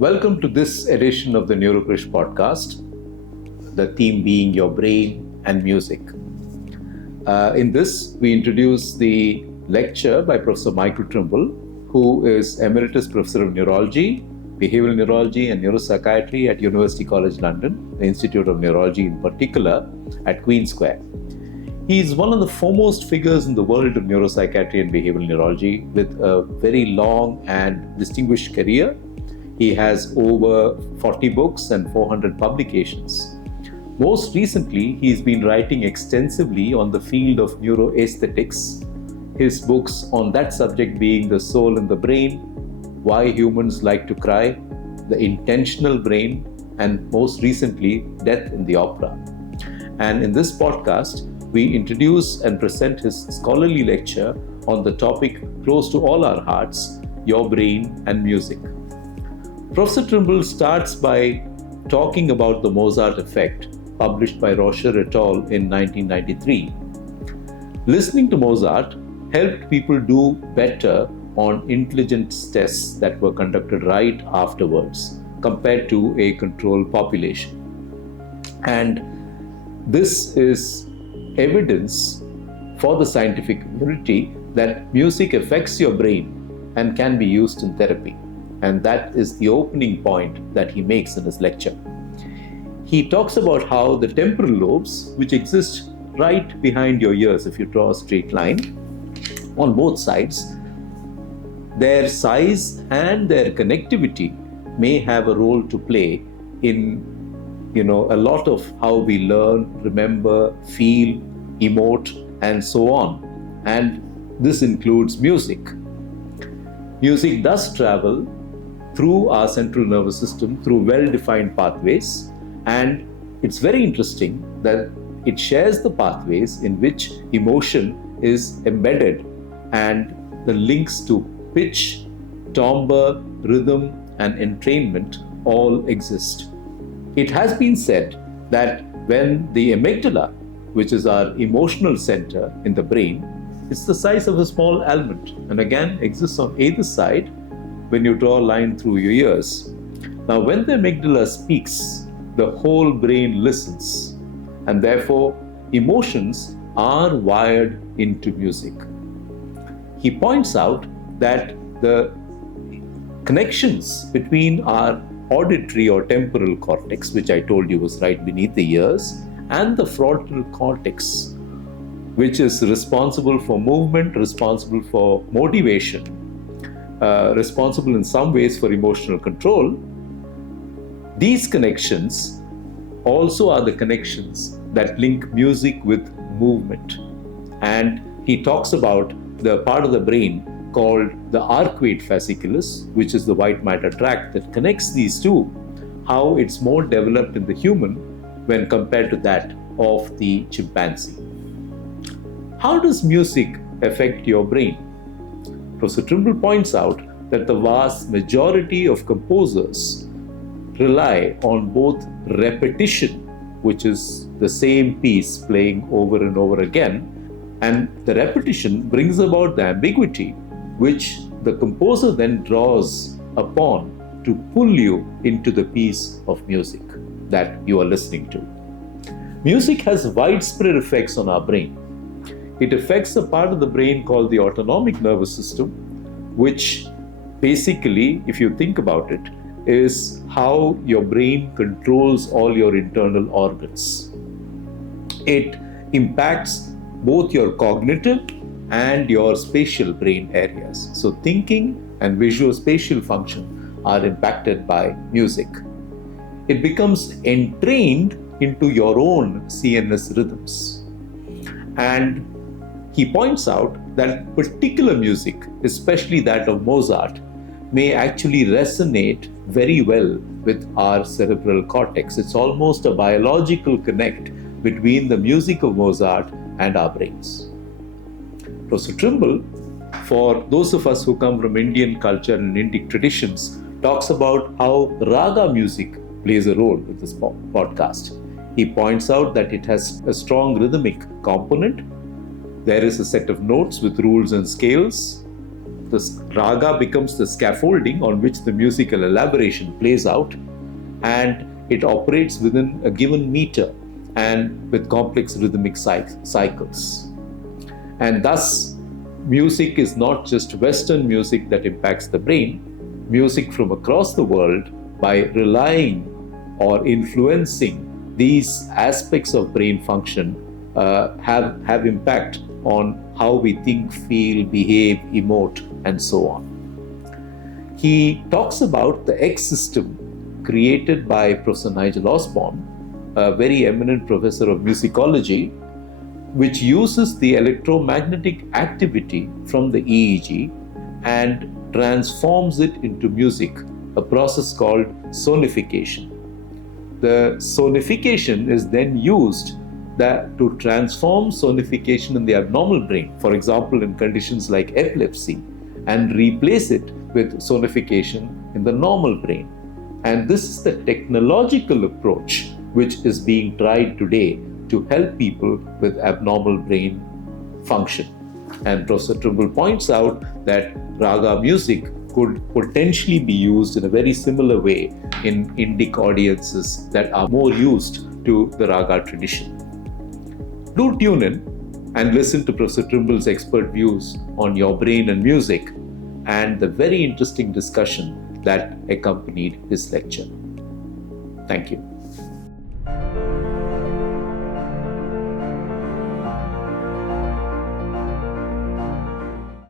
Welcome to this edition of the NeuroKrish Podcast, the theme being your brain and music. In this, we introduce the lecture by Professor Michael Trimble, who is Emeritus Professor of Neurology, Behavioral Neurology and Neuropsychiatry at University College London, the Institute of Neurology in particular, at Queen Square. He is one of the foremost figures in the world of neuropsychiatry and behavioral neurology with a very long and distinguished career. He has over 40 books and 400 publications. Most recently, he's been writing extensively on the field of neuroaesthetics. His books on that subject being The Soul and the Brain, Why Humans Like to Cry, The Intentional Brain, and most recently, Death in the Opera. And in this podcast, we introduce and present his scholarly lecture on the topic close to all our hearts, your brain and music. Professor Trimble starts by talking about the Mozart effect, published by Rocher et al. In 1993. Listening to Mozart helped people do better on intelligence tests that were conducted right afterwards, compared to a control population. And this is evidence for the scientific community that music affects your brain and can be used in therapy. And that is the opening point that he makes in his lecture. He talks about how the temporal lobes, which exist right behind your ears if you draw a straight line, on both sides, their size and their connectivity may have a role to play in a lot of how we learn, remember, feel, emote, and so on. And this includes music. Music does travel through our central nervous system through well-defined pathways, and it's very interesting that it shares the pathways in which emotion is embedded, and the links to pitch, timbre, rhythm, and entrainment all exist. It has been said that when the amygdala, which is our emotional center in the brain, it's the size of a small almond, and again exists on either side when you draw a line through your ears. Now, when the amygdala speaks, the whole brain listens, and therefore emotions are wired into music. He points out that the connections between our auditory or temporal cortex, which I told you was right beneath the ears, and the frontal cortex, which is responsible for movement, responsible for motivation, responsible in some ways for emotional control. These connections also are the connections that link music with movement. And he talks about the part of the brain called the arcuate fasciculus, which is the white matter tract that connects these two, how it's more developed in the human when compared to that of the chimpanzee. How does music affect your brain? Professor Trimble points out that the vast majority of composers rely on both repetition, which is the same piece playing over and over again, and the repetition brings about the ambiguity, which the composer then draws upon to pull you into the piece of music that you are listening to. Music has widespread effects on our brain. It affects the part of the brain called the autonomic nervous system, which basically, if you think about it, is how your brain controls all your internal organs. It impacts both your cognitive and your spatial brain areas. So thinking and visuospatial function are impacted by music. It becomes entrained into your own CNS rhythms. And he points out that particular music, especially that of Mozart, may actually resonate very well with our cerebral cortex. It's almost a biological connect between the music of Mozart and our brains. Professor Trimble, for those of us who come from Indian culture and Indic traditions, talks about how raga music plays a role in this podcast. He points out that it has a strong rhythmic component. There is a set of notes with rules and scales. the raga becomes the scaffolding on which the musical elaboration plays out, and it operates within a given meter and with complex rhythmic cycles. And thus, music is not just Western music that impacts the brain. Music from across the world, by relying or influencing these aspects of brain function, have impact on how we think, feel, behave, emote, and so on. He talks about the X system created by Professor Nigel Osborne, a very eminent professor of musicology, which uses the electromagnetic activity from the EEG and transforms it into music, a process called sonification. The sonification is then used to transform sonification in the abnormal brain, for example, in conditions like epilepsy, and replace it with sonification in the normal brain. And this is the technological approach which is being tried today to help people with abnormal brain function. And Professor Trimble points out that raga music could potentially be used in a very similar way in Indic audiences that are more used to the raga tradition. Do tune in and listen to Professor Trimble's expert views on your brain and music and the very interesting discussion that accompanied his lecture. Thank you.